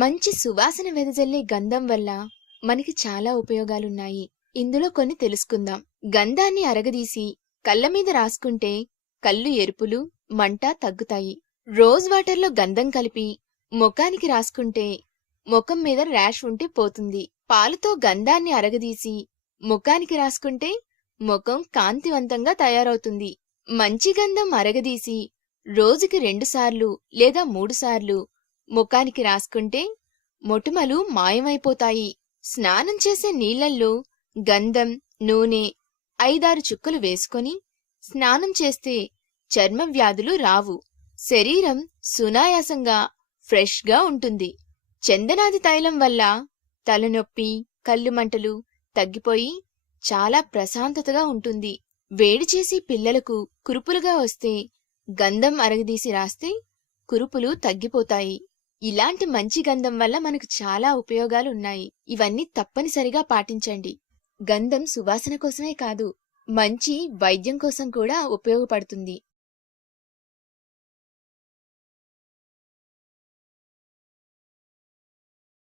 మంచి సువాసన వెదజల్లే గంధం వల్ల మనకి చాలా ఉపయోగాలున్నాయి. ఇందులో కొన్ని తెలుసుకుందాం. గంధాన్ని అరగదీసి కళ్ళ మీద రాసుకుంటే కళ్ళు ఎరుపులు, మంట తగ్గుతాయి. రోజ్ వాటర్లో గంధం కలిపి ముఖానికి రాసుకుంటే ముఖం మీద ర్యాష్ ఉంటే పోతుంది. పాలతో గంధాన్ని అరగదీసి ముఖానికి రాసుకుంటే ముఖం కాంతివంతంగా తయారవుతుంది. మంచి గంధం అరగదీసి రోజుకి 2 సార్లు లేదా 3 సార్లు ముఖానికి రాసుకుంటే మొటిమలు మాయమైపోతాయి. స్నానం చేసే నీళ్లల్లో గంధం, నూనె 5-6 చుక్కలు వేసుకొని స్నానం చేస్తే చర్మ వ్యాధులు రావు. శరీరం సునాయాసంగా ఫ్రెష్గా ఉంటుంది. చందనాది తైలం వల్ల తలనొప్పి, కళ్ళు మంటలు తగ్గిపోయి చాలా ప్రశాంతతగా ఉంటుంది. వేడి చేసి పిల్లలకు కురుపులుగా వస్తే గంధం అరగదీసి రాస్తే కురుపులు తగ్గిపోతాయి. ఇలాంటి మంచి గంధం వల్ల మనకు చాలా ఉపయోగాలున్నాయి. ఇవన్నీ తప్పనిసరిగా పాటించండి. గంధం సువాసన కోసమే కాదు, మంచి వైద్యం కోసం కూడా ఉపయోగపడుతుంది.